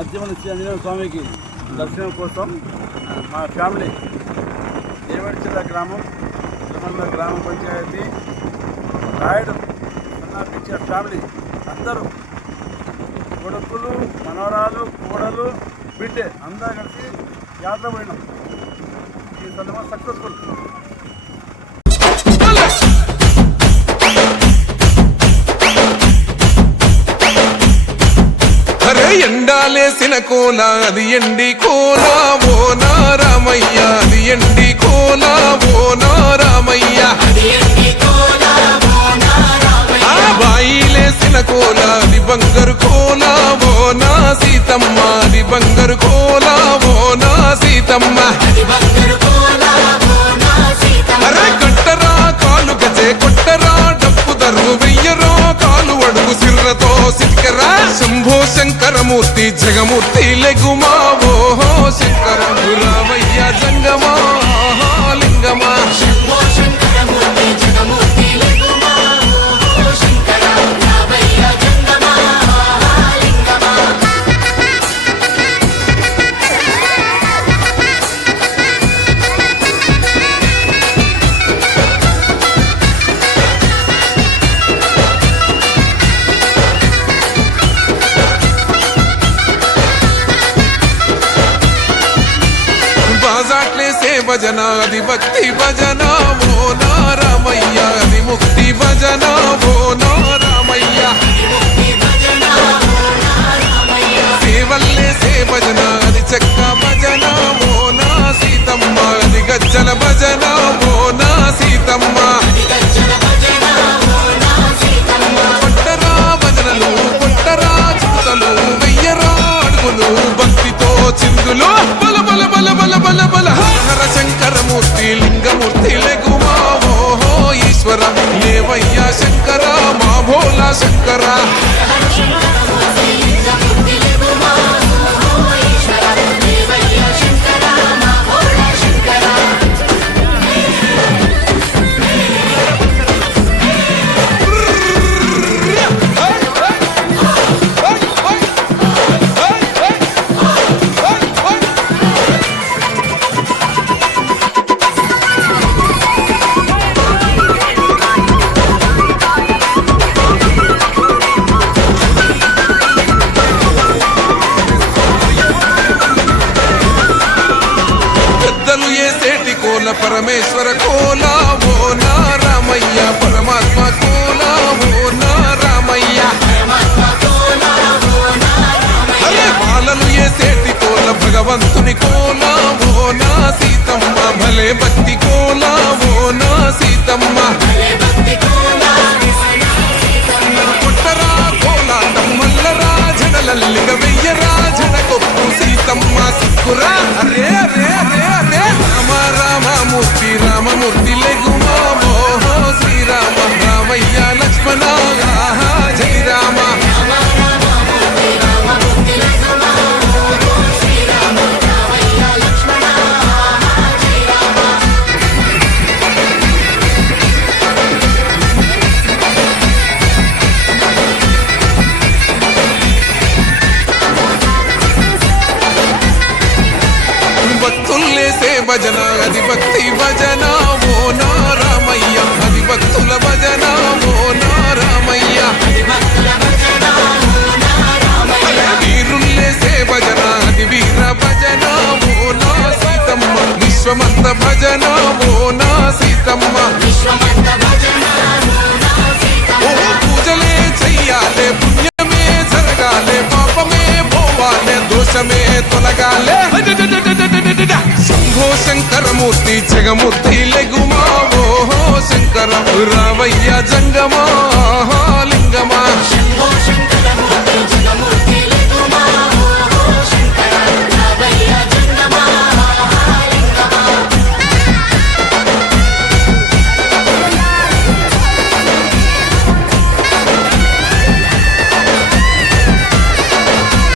మధ్యమని శ్రీ ఆంజనేయ స్వామికి దర్శనం కోసం మా ఫ్యామిలీ దేవడిచిల్ల గ్రామం తిరుమల గ్రామ పంచాయతీ రాయుడు పిక్చర్ ఫ్యామిలీ అందరూ కొడుకులు మనవరాలు కోడలు బిడ్డే అందరూ కలిసి యాత్ర పోయినాం. ఈ సందర్భంగా సక్సెస్ఫుల్. ఎండాలేసిన కోల అది ఎండి కోల ఓ నారామయ్య, అది ఎండి కోల ఓ నారామయ్య. ఆ బాయిలేసిన కోల అది బంగారు కోల ఓ నా సీతమ్మ, అది బంగారు కోల ఓ నా సీతమ్మ. అరే కట్టరా కాలు గజే కొట్టరా డప్పు దర్రు వెయ్యరో కాలు అడుగు సిర్రతో సిక్కరా. శంభో శంకరమూర్తి జగమూర్తి లెగుమా ఓహో శంకర రామయ్య జంగమా లింగమా. భజన అది భక్తి భజన ఓ నారామయ్య, అది ముక్తి భజన ఓ నారామయ్య. సేవల్లే సే భజన అది చెక్క భజన ఓ నా సీతమ్మ, అది గజ్జల భజన ఓ నా సీతమ్మ. కొట్టరా భజనలు కొట్టరా చుట్టలు వెయ్యరా అడుగులు భక్తితో చిందులు బల బల బల బల బల బల. హర శంకరమూర్తి లింగమూర్తి లెగుమా ఓహో ఈశ్వర లేవయ్యా శంకర మా భోలా శంకర. పరమేశ్వర కోల ఓ నారామయ్య, పరమాత్మ కోల ఓ నారామయ్య. అరే బాలలు ఏసేటి కోల భగవంతుని కోల ఓ నా సీతమ్మ, భలే భక్తి కోల ఓ నా సీతమ్మ. కొట్టరా కోలాటం మల్లరా జడలల్లిగ వెయ్యరా జడకొప్పు సీతమ్మ సిక్కురా. అరే అరే అరే అరే రామ రామమూర్తి రామమూర్తి లెగుమా ఓహో శ్రీరామ రామయ్య లక్ష్మణ జై రామ. భక్తుల్లేసే భజన అది భక్తి భజన ఓ నారామయ్య, అది భక్తుల భజన ఓ నారామయ్య. వీరుల్లేసే భజన అది వీర భజన ఓ నా సీతమ్మ, విశ్వమంత భజన ఓ నా సీతమ్మ. ఓ పూజలే చెయ్యాలే పుణ్యమే జరగాలే పాపమే పోవాలే దోషమే తొలగాలే. శంభో శంకరమూర్తి జగమూర్తి లెగుమా ఓహో శంకర రామయ్య జంగమా